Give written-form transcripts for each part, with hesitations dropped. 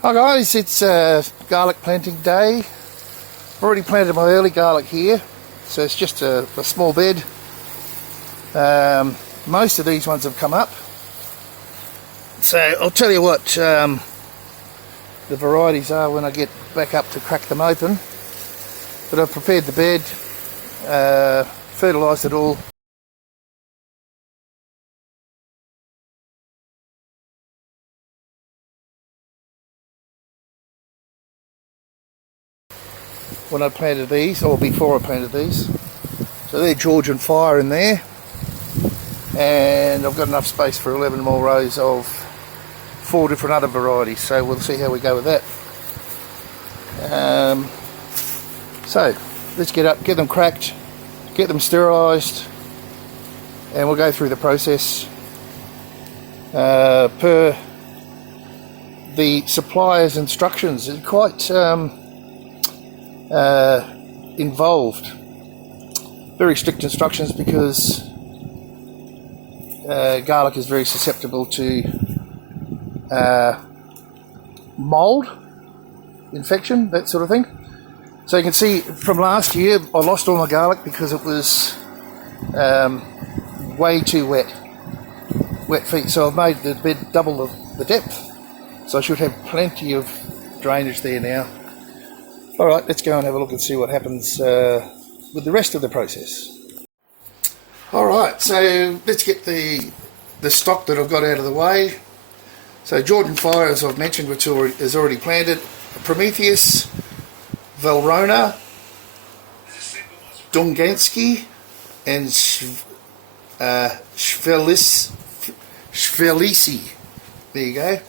Hi guys, it's garlic planting day. I've already planted my early garlic here, so it's just a small bed. Most of these ones have come up, so I'll tell you what the varieties are when I get back up to crack them open. But I've prepared the bed, fertilised it all. When I planted these, or before I planted these. So they're Georgian Fire in there, and I've got enough space for 11 more rows of 4 different other varieties, so we'll see how we go with that. So let's get up, get them cracked, get them sterilised, and we'll go through the process per the supplier's instructions. It's quite involved, very strict instructions, because garlic is very susceptible to mould infection, that sort of thing. So you can see from last year I lost all my garlic because it was way too wet feet. So I've made the bed double the depth, so I should have plenty of drainage there now. Alright, let's go and have a look and see what happens with the rest of the process. Alright, so let's get the stock that I've got out of the way. So Georgian Fire, as I've mentioned, which is already planted, Prometheus, Valrhona, Dungansky, and Schvelisi. There you go.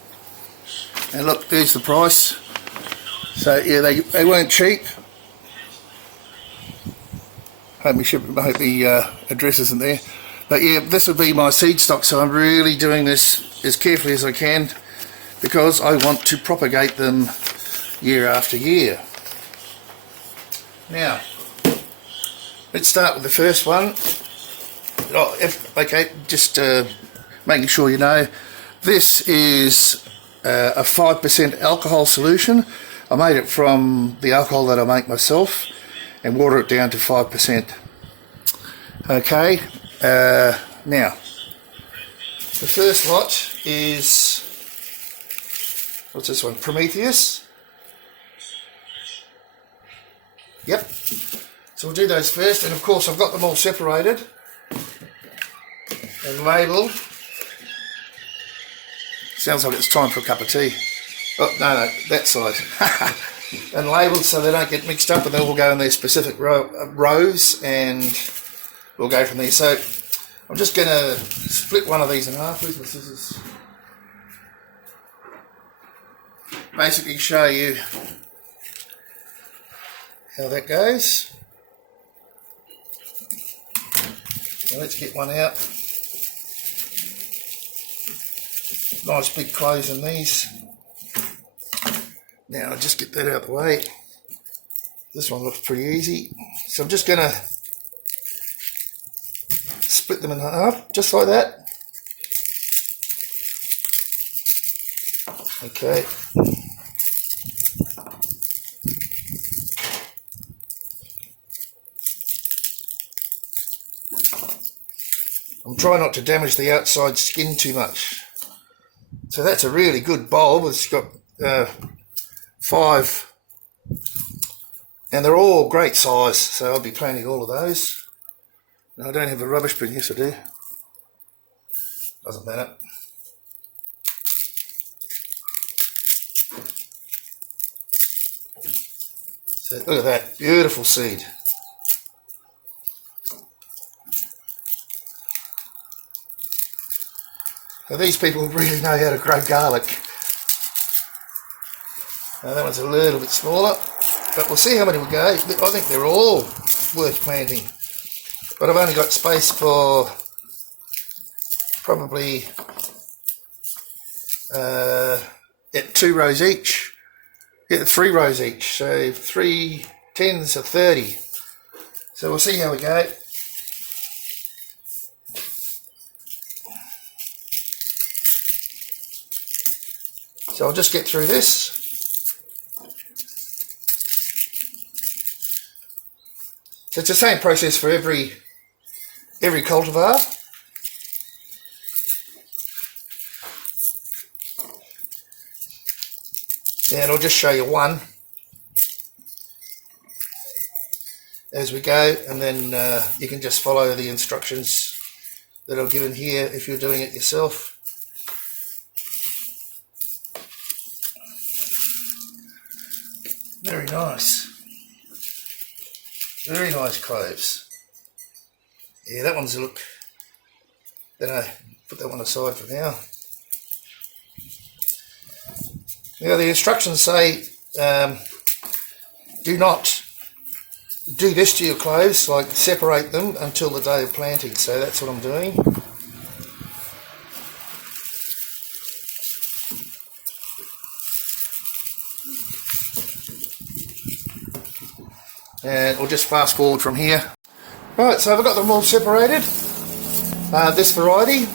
And look, there's the price. So yeah, they weren't cheap. Hope the address isn't there. But yeah, this would be my seed stock, so I'm really doing this as carefully as I can because I want to propagate them year after year. Now, let's start with the first one. Okay, just making sure you know, this is a 5% alcohol solution. I made it from the alcohol that I make myself and water it down to 5%. Okay, now the first lot is, what's this one? Prometheus. Yep. So we'll do those first, and of course I've got them all separated and labelled. Sounds like it's time for a cup of tea. Oh, no, that side. And labelled so they don't get mixed up, and then we'll go in their specific rows and we'll go from there. So I'm just going to split one of these in half with my scissors. Basically show you how that goes. So let's get one out. Nice big close in these. Now I'll just get that out of the way. This one looks pretty easy. So I'm just going to split them in half, just like that. Okay. I'm trying not to damage the outside skin too much. So that's a really good bulb. It's got 5, and they're all great size, so I'll be planting all of those. No, I don't have a rubbish bin. Yes I do. Doesn't matter. So look at that, beautiful seed. Now these people really know how to grow garlic. Now that one's a little bit smaller, but we'll see how many we go. I think they're all worth planting. But I've only got space for probably 2 rows each. Yeah, 3 rows each. So 3 10s are 30. So we'll see how we go. So I'll just get through this. So it's the same process for every cultivar. And I'll just show you one as we go, and then you can just follow the instructions that are given here if you're doing it yourself. Very nice. Very nice cloves. Yeah, that one's a look. Then I put that one aside for now. Now the instructions say do not do this to your cloves, like separate them until the day of planting. So that's what I'm doing. And we'll just fast forward from here. Right, so I've got them all separated. This variety,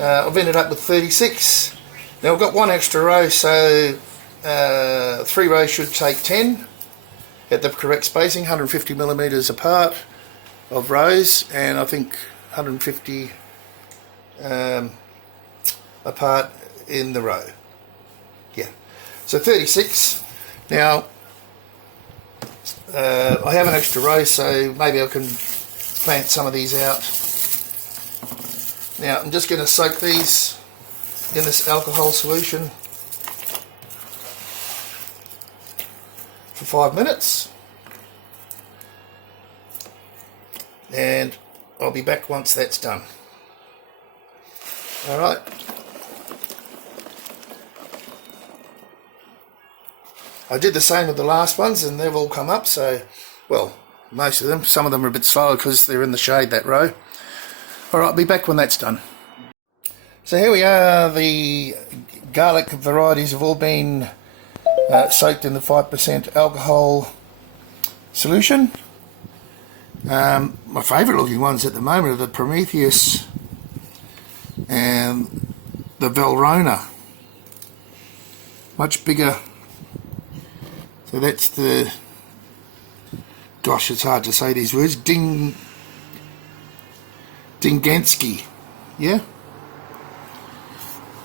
I've ended up with 36. Now I've got one extra row, so 3 rows should take 10 at the correct spacing, 150 millimeters apart of rows, and I think 150 apart in the row. Yeah, so 36. Now I have an extra row, so maybe I can plant some of these out. Now I'm just going to soak these in this alcohol solution for 5 minutes, and I'll be back once that's done. Alright. I did the same with the last ones and they've all come up, so, well, most of them. Some of them are a bit slower because they're in the shade, that row. Alright, I'll be back when that's done. So here we are, the garlic varieties have all been soaked in the 5% alcohol solution. My favourite looking ones at the moment are the Prometheus and the Valrhona. Much bigger. So that's the, gosh, it's hard to say these words, Dingansky, yeah?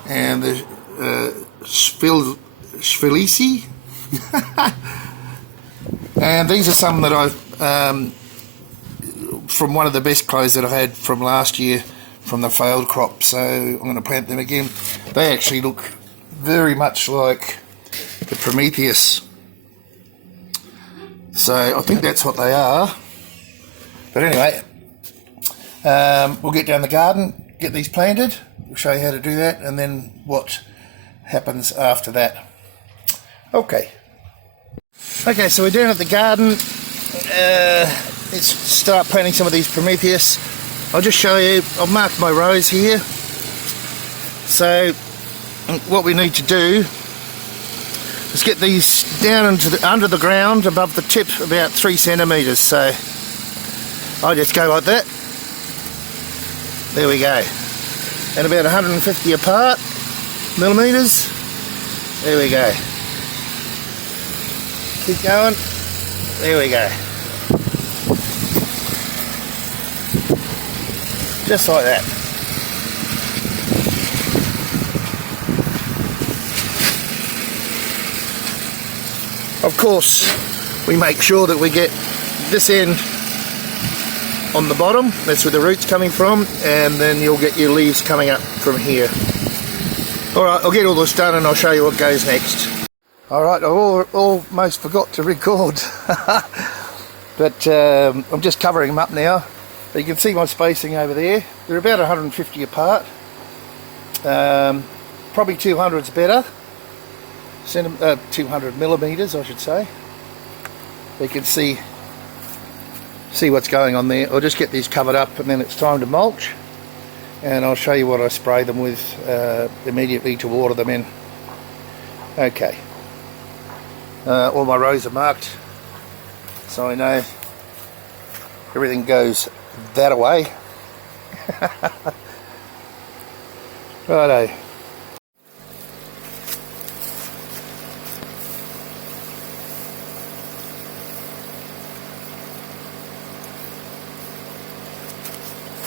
And the Sfilisi. And these are some that I've, from one of the best cloves that I had from last year from the failed crop, so I'm going to plant them again. They actually look very much like the Prometheus. So I think that's what they are. But anyway, we'll get down the garden, get these planted. We'll show you how to do that, and then what happens after that. Okay. Okay, so we're down at the garden. Let's start planting some of these Prometheus. I'll just show you, I've marked my rows here. So what we need to do, let's get these down into under the ground above the tip about 3 centimetres. So I just go like that. There we go. And about 150 apart millimetres. There we go. Keep going. There we go. Just like that. Of course, we make sure that we get this end on the bottom. That's where the root's coming from, and then you'll get your leaves coming up from here. Alright, I'll get all this done and I'll show you what goes next. Alright, I almost forgot to record. But I'm just covering them up now. But you can see my spacing over there. They're about 150 apart. Probably 200's better. 200 millimeters, I should say. You can see what's going on there. I'll just get these covered up and then it's time to mulch, and I'll show you what I spray them with immediately to water them in. Okay, all my rows are marked, so I know everything goes that away. Righto.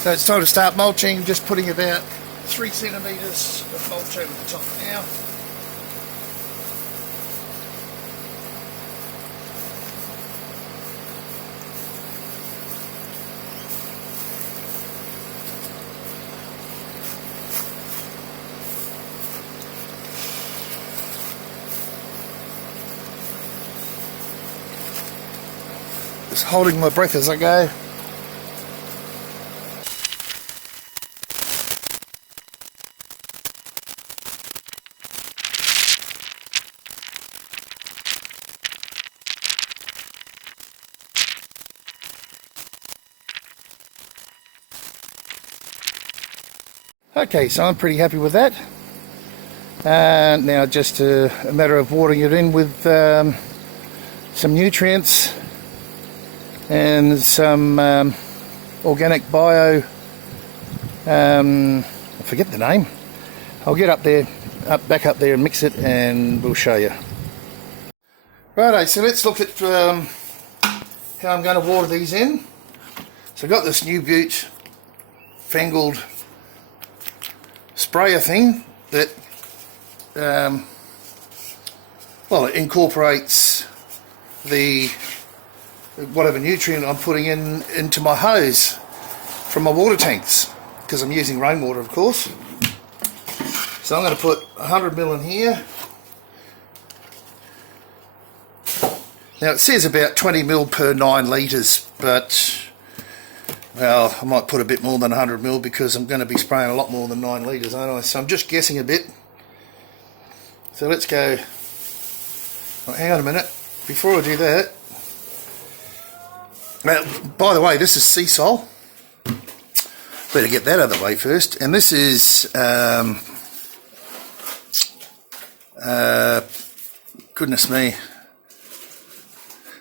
So it's time to start mulching, just putting about 3 centimetres of mulch over the top now. Just holding my breath as I go. Okay, so I'm pretty happy with that. Now just a matter of watering it in with some nutrients and some organic bio, I forget the name. I'll get back up there and mix it and we'll show you. Righto, so let's look at how I'm going to water these in. So I've got this new Butte fangled sprayer thing that well, it incorporates the whatever nutrient I'm putting into my hose from my water tanks, because I'm using rainwater, of course. So I'm going to put 100 ml in here. Now it says about 20 ml per 9 litres, but well, I might put a bit more than 100 ml because I'm going to be spraying a lot more than 9 litres, aren't I? So I'm just guessing a bit. So let's go. Oh, hang on a minute. Before I do that, now, by the way, this is sea salt. Better get that out of the way first. And this is, goodness me,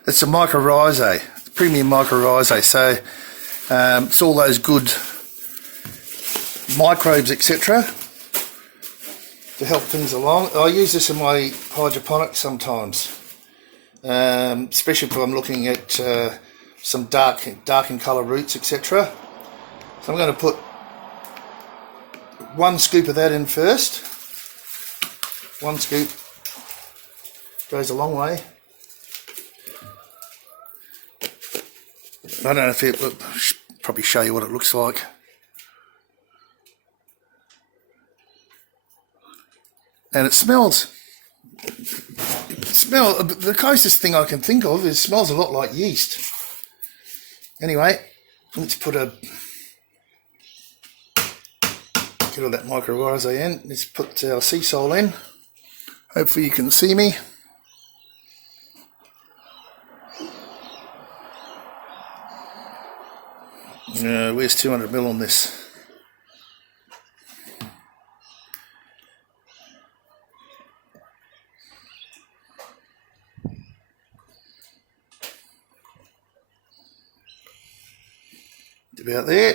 it's a mycorrhizae, premium mycorrhizae. So it's all those good microbes, etc., to help things along. I use this in my hydroponics sometimes, especially if I'm looking at some dark in colour roots, etc. So I'm going to put 1 scoop of that in first. 1 scoop goes a long way. I don't know if it will probably show you what it looks like. And it smells. The closest thing I can think of is it smells a lot like yeast. Anyway, let's put get all that mycorrhizae in. Let's put our sea salt in. Hopefully you can see me. Where's 200 ml on this? About there.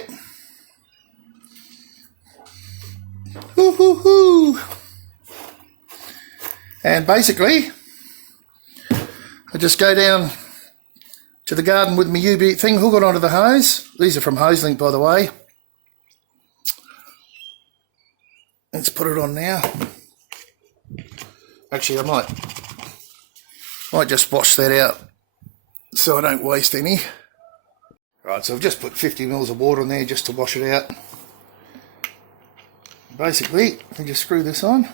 Hoo hoo hoo. And basically, I just go down to the garden with my U-boot thing, hook it onto the hose. These are from HoseLink, by the way. Let's put it on now. Actually, I might just wash that out so I don't waste any. Right, so I've just put 50 ml of water in there just to wash it out. Basically, I just screw this on.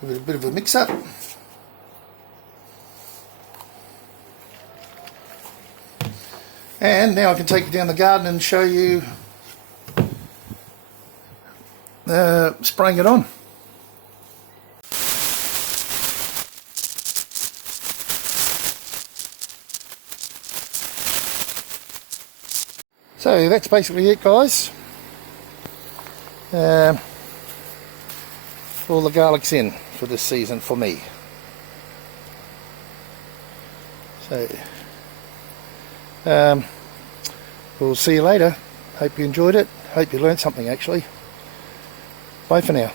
Give it a bit of a mix up. And now I can take it down the garden and show you spraying it on. So that's basically it, guys. All the garlic's in for this season for me. So we'll see you later. Hope you enjoyed it. Hope you learned something, actually. Bye for now.